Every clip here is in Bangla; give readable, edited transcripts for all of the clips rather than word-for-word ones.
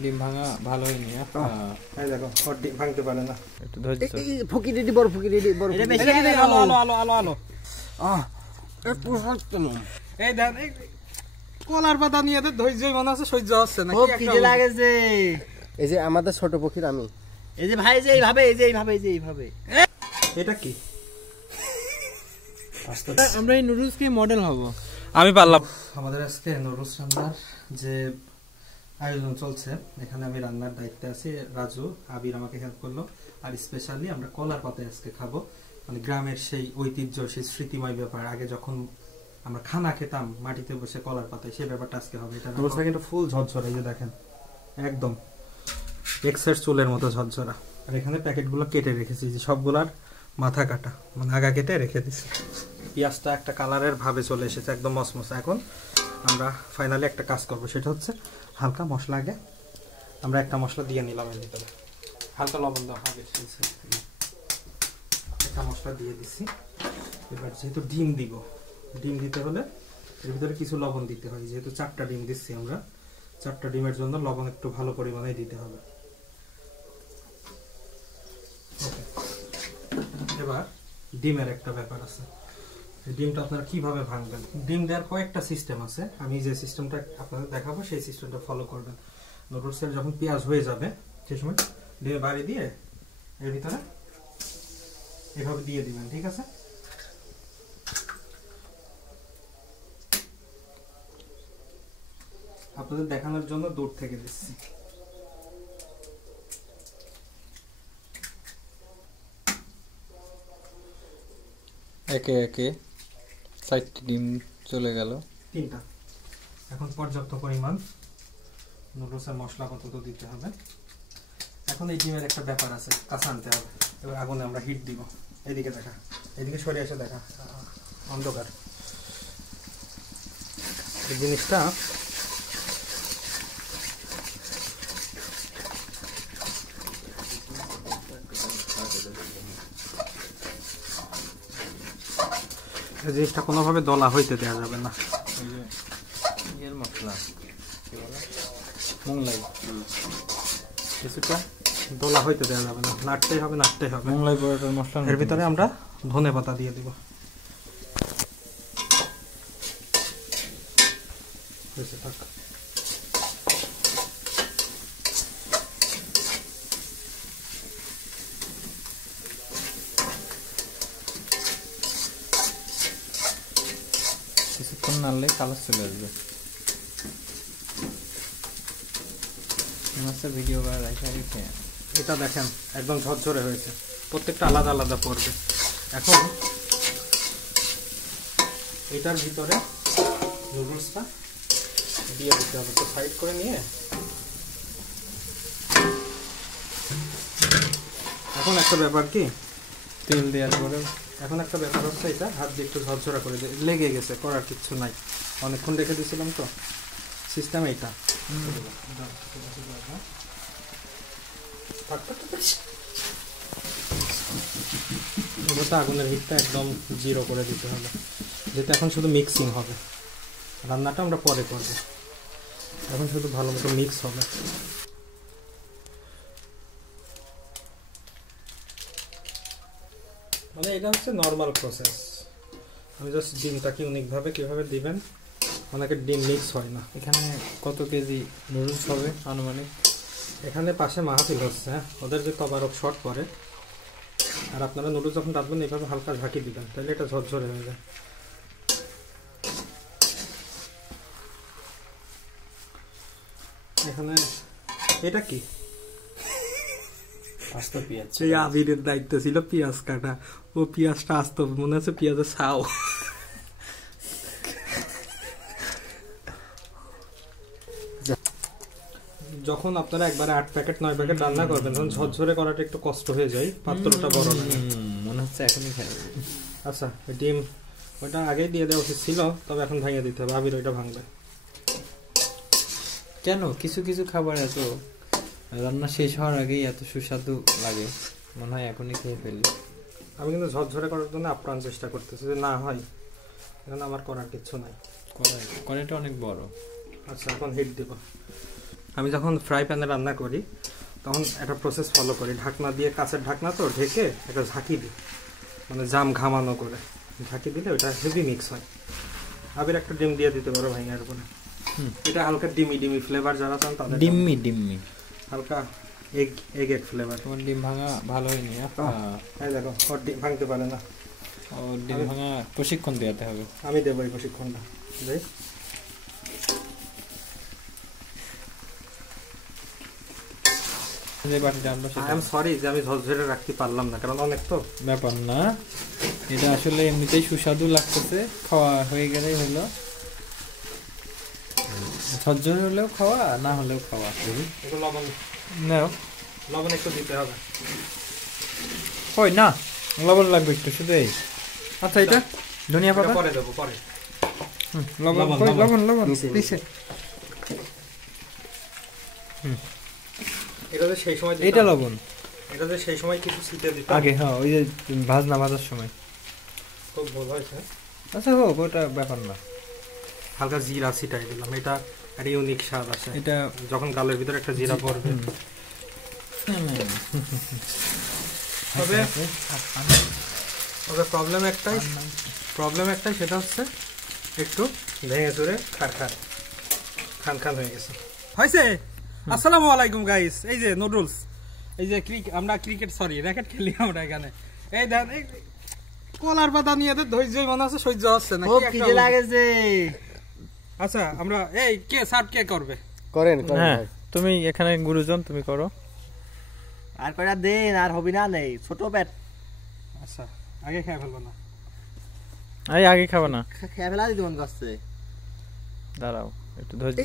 ডিম ভাঙা ভালো হয়নি। এই দেখো ওর ডিম ভাঙতে পারে না। একটু ধৈর্য ফকি রেডি বড় ফকি রেডি বড় এটা বেশি আলো আলো আলো আলো আলো একটু সত্য না এই দেন এই কলার পাতা নিয়ে এদের ধৈর্যই মনে আছে সহ্য হচ্ছে না ও কি যে লাগেছে। এই যে আমাদের ছোট পক্ষীর আমি এই যে ভাই যে এইভাবে এই যে এইভাবে এই যে এইভাবে এটা কি আমরা এই নুডলস কি মডেল হব। আমি পারলাম। আমাদের আজকে নুডলস রান্নার যে আয়োজন চলছে, এখানে আমি রান্নার দায়িত্বে আছি। রাজু আবির আমাকে হেল্প করলো। আর স্পেশালি আমরা কলার পাতায় আজকে খাবো। মানে গ্রামের সেই ঐতিহ্য, সেই স্মৃতিময় ব্যাপার, আগে যখন আমরা খানা খেতাম মাটিতে বসে কলার পাতায়, সেই ব্যাপারটা আজকে হবে। এটা নুডলসটা কিন্তু ফুল ঝরঝরা, এই যে দেখেন একদম এক্সের চুলের মতো ঝরঝরা। আর এখানে প্যাকেটগুলো কেটে রেখেছি, যে সবগুলার মাথা কাটা, মানে আগা কেটে রেখে দিছি। পেঁয়াজটা একটা কালারের ভাবে চলে এসেছে, একদম মসমসা। এখন আমরা ফাইনালি একটা কাজ করবো, সেটা হচ্ছে হালকা মশলা। আগে আমরা একটা মশলা দিয়ে নিলাম এর ভিতরে, হালকা লবণ দেওয়া হবে, একটা মশলা দিয়ে দিছি। এবার যেহেতু ডিম দিব, ডিম দিতে হলে এর ভিতরে কিছু লবণ দিতে হয়। যেহেতু 4টা ডিম দিচ্ছি আমরা, 4টা ডিমের জন্য লবণ একটু ভালো পরিমাণে দিতে হবে। এবার ডিমের একটা ব্যাপার আছে, ডিমটা আপনারা কিভাবে ভাঙবেন। ডিম দেওয়ার কয়েকটা সিস্টেম আছে, আমি যে সিস্টেমটা আপনাদের দেখাবো সেই সিস্টেমটা ফলো করবেন। নুডলসের যখন পেঁয়াজ হয়ে যাবে সেই সময় ডিমে বাড়ি দিয়ে এর ভিতরে এভাবে দিয়ে দিবেন, ঠিক আছে? আপনাদের দেখানোর জন্য দূর থেকে দিচ্ছি। একে একে 4টি ডিম চলে গেল, 3টা। এখন পর্যাপ্ত পরিমাণ নুডলসের মশলাপাতি তো দিতে হবে। এখন এই ডিমের একটা ব্যাপার আছে, কাঁচা আনতে হবে। এবার আগুনে আমরা হিট দিব। এদিকে দেখা, এদিকে সরে এসে দেখা, অন্ধকার। এই জিনিসটা এই জিনিসটা কোনোভাবে দলা হইতে দেওয়া যাবে না। এর মশলা কি বলে, মোংলাই, কিছুটা দলা হইতে দেওয়া যাবে না, নাড়তেই হবে, নাড়তেই হবে। মোংলাই পরোটার মশলা। এর ভিতরে আমরা ধনে পাতা দিয়ে দিব। হয়েছে, থাক। কিছুক্ষণ নাড়লে কালার চলে আসবে। ভিডিও এটা দেখেন একদম ঝরঝরে হয়েছে, প্রত্যেকটা আলাদা আলাদা পড়বে। এখন এটার ভিতরে নুডলসটা দিয়ে দিতে হবে। তো সাইড করে নিয়ে এখন একটা ব্যাপার কি, তেল দেওয়ার পরে এখন একটা ব্যাপার হচ্ছে, এটা হাত দিয়ে একটু ঝরঝরা করে দিয়ে লেগে গেছে, করার কিচ্ছু নাই, অনেকক্ষণ রেখে দিয়েছিলাম তো। সিস্টেম এইটা। আগুনের হিটটা একদম 0 করে দিতে হবে, যেটা এখন শুধু মিক্সিং হবে। রান্নাটা আমরা পরে করব, এখন শুধু ভালো মতো মিক্স হবে। মানে এটা হচ্ছে নর্মাল প্রসেস। আমি জাস্ট ডিমটাকে ইউনিকভাবে কীভাবে দিবেন, অনেকের ডিম মিক্স হয় না। এখানে কত কেজি নুডলস হবে আনুমানিক? এখানে পাশে মাহাতিল হচ্ছে, হ্যাঁ, ওদের যে তবারক শর্ট পরে। আর আপনারা নুডলস যখন রাখবেন এইভাবে হালকা ঝাঁকি দিবেন, তাহলে এটা ঝরঝরে হয়ে যায়। এখানে এটা কি, আস্ত পেঁয়াজ। সেই আবিরের দায়িত্ব ছিল পেঁয়াজ কাটা। ও পেঁয়াজটা আস্ত, মনে হচ্ছে পেঁয়াজের ছাও। যখন আপনারা একবারে 8 প্যাকেট 9 প্যাকেট রান্না করবেন, তখন ঝরঝরে করাটা একটু কষ্ট হয়ে যায়, পাত্রটা বড় লাগে। মনে হচ্ছে এখনই খাই। আচ্ছা, ডিম ওইটা আগেই দিয়ে দেওয়া উচিত ছিল, তবে এখন ভাঙিয়ে দিতে হবে। আবির ওইটা ভাঙবে কেন? কিছু কিছু খাবার এত রান্না শেষ হওয়ার আগেই এত সুস্বাদু লাগে, মনে হয় এখনই খেয়ে ফেলি। আমি কিন্তু ঝরঝরে করার জন্য আপ্রাণ চেষ্টা করতেছি, যে না হয়, এখানে আমার করার কিচ্ছু নাই। কড়াইটা অনেক বড়। আচ্ছা, এখন হিট দেব। আমি যখন ফ্রাই প্যানে রান্না করি তখন একটা প্রসেস ফলো করি, ঢাকনা দিয়ে, কাঁচের ঢাকনা তো, ঢেকে একটা ঝাঁকি দিই, মানে জাম ঘামানো করে ঝাঁকি দিলে ওটা হেভি মিক্স হয়। আবার একটা ডিম দিয়ে দিতে পারো ভাই এর উপরে, এটা হালকা ডিমি ডিমি ফ্লেভার যারা চান তাদের। ডিম্মি ডিম্মি হালকা এগ এগ এগ ফ্লেভার। তোমার ডিম ভাঙা ভালো হয়নি। এই দেখো ওর ডিম ভাঙতে পারে না, ও ডিম ভাঙা প্রশিক্ষণ দেওয়াতে হবে। আমি দেবো এই প্রশিক্ষণটা। দেখ সরি যে আমি ঝরঝরে রাখতে পারলাম না, কারণ অনেক তো ব্যাপার না, এটা আসলে এমনিতেই সুস্বাদু লাগতেছে, খাওয়া হয়ে গেলেই হলো। ঝরঝরে হলেও খাওয়া, না হলেও খাওয়া। একটু লবণ নাও, লবণ একটু দিতে হবে। কই না লবণ লাগবে একটু শুধু এই। আচ্ছা এটা ধনিয়া পাতা পরে দেবো, পরে। লবণ কই লবণ লবণ দিছে। এটাতে সেই সময় এটা লবণ, এটাতে সেই সময় কিছু ছিটে দিতে আগে। হ্যাঁ ওই যে ভাজার সময়। খুব ভালো হয়েছে। আচ্ছা হোক, ওটা ব্যাপার না। হালকা জিরা ছিটাই দিলাম, এটা একটা ইউনিক স্বাদ আছে। এটা যখন গালের ভিতরে একটা জিরা পড়বে। তবে তবে প্রবলেম একটাই, সেটা হচ্ছে একটু ভেঙে চুরে খান খান হয়ে গেছে। হয়েছে। আসসালামু আলাইকুম গাইস। এই যে নুডলস, এই যে আমরা র্যাকেট খেলি আমরা এখানে। এই দেন এই কলার পাতা নিয়ে তো ধৈর্য মনে হচ্ছে সহ্য হচ্ছে না, খুব খিদে লাগেছে। আচ্ছা আমরা এই কে সার্ভ কে করবে? করেন হ্যাঁ তুমি এখানে গুরুজন, তুমি করো। আর কয়টা দেন, আর হবি না নেই, ছোট পেট। আচ্ছা আগে খেয়ে ফেলবো না, আগে খাবো না, খেয়ে ফেলা দিতে মন করছে। দাঁড়াও একটু ধৈর্য।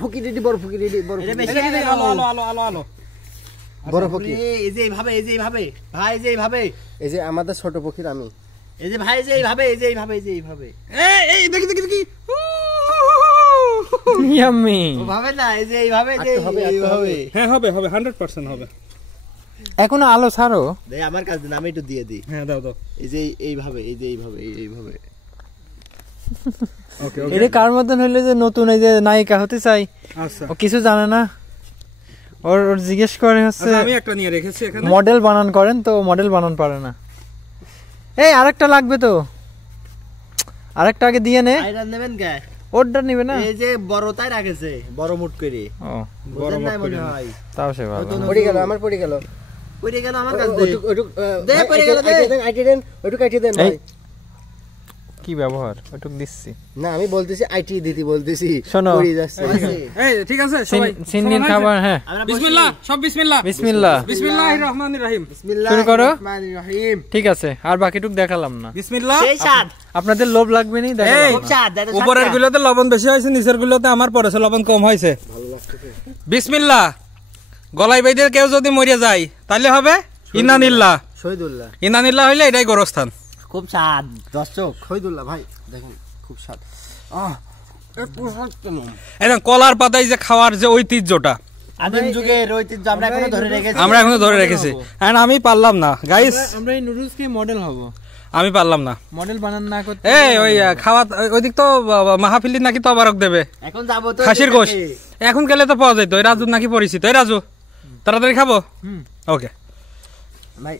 ফুকি রেডি, বড় ফুকি রেডি, বড় আলো আলো আলো আলো আলো বড় ফুকি। এই যে এইভাবে, এই যে এইভাবে ভাই, এই যে এইভাবে, এই যে আমাদের ছোট পক্ষীর আমি, এই যে ভাই, এই যে এইভাবে, এই যে এইভাবে, এই যে এইভাবে। এই দেখি দেখি দেখি ইয়াম্মি। ও ভাবে না, এই যে এইভাবে, এই যে এইভাবে। হ্যাঁ হবে হবে 100% হবে। এখন আলো ছাড়ো। দে আমার কাছে দিন, আমি একটু দিয়ে দিই। হ্যাঁ দাও দাও। এই যে এইভাবে, এই যে এইভাবে, এইভাবে। ওকে এটা কার মতন হইলো যে নতুন এই যে নায়িকা হতে চাই, আচ্ছা ও কিছু জানে না। ওর জিজ্ঞেস করে হচ্ছে আমি একটা নিয়ে রেখেছি এখানে, মডেল বানান করেন, তো মডেল বানান পারে না। এই আরেকটা লাগবে তো, আরেকটা আগে দিয়ে নে। আইরা নেবেন কে? ওরটা নিবে না, এই যে বড়টাই রাখেছে, বড় মুট করে। ও বড় মুট করে হয়। তাও সে ভালো। পড়ে গেল, আমার পড়ে গেল, পড়ে গেল আমার কাছে। দে দে, পড়ে গেল, দে আইটি দেন, ওটুক আইটি দেন ভাই। কি ব্যবহার ওটুক দিচ্ছি না, আমি বলতেছি আইটি দিতে বলতেছি, শোনো। পড়ে যাচ্ছে। এই ঠিক আছে সবাই সিন্নির খাবার। হ্যাঁ বিসমিল্লাহ, সব বিসমিল্লাহ। বিসমিল্লাহ বিসমিল্লাহির রহমানির রহিম। শুরু করো। রহমানির রহিম। ঠিক আছে, আর বাকিটুক দেখালাম না। বিসমিল্লাহ। সেই স্বাদ, আপনাদের লোভ লাগবে নি, এই দেখালাম খুব না। স্বাদ। দেখো উপরের গুলোতে লবণ বেশি হয়েছে, নিচের গুলোতে আমার পড়েছে লবণ কম হয়েছে। ভালো লাগতেছে। বিসমিল্লাহ। গলায় বাইদের কেউ যদি মরে যায় তাহলে হবে ইনানিল্লাহ। শহীদুল্লাহ। ইনানিল্লাহ হইলে এটাই গোরস্থান। খুব স্বাদ দর্শক। শহীদুল্লাহ ভাই দেখুন, খুব স্বাদ। একটু স্বাদ কেন? একদম কলার পাতায় যে খাওয়ার যে ঐতিহ্যটা আদিম যুগের ঐতিহ্য আমরা এখনো ধরে রেখেছি। আমরা এখনো ধরে রেখেছি। এন্ড আমি পারলাম না গাইস, আমরা এই নুডলস কে মডেল হব। আমি পারলাম না মডেল বানান না করতে। এই ওই খাওয়া ওইদিক তো মাহফিলি নাকি তবারক দেবে, এখন যাবো তো খাসির গোশ। এখন গেলে তো পাওয়া যেত। এই রাজু নাকি পরিচিত। এই রাজু তাড়াতাড়ি খাবো। ওকে ভাই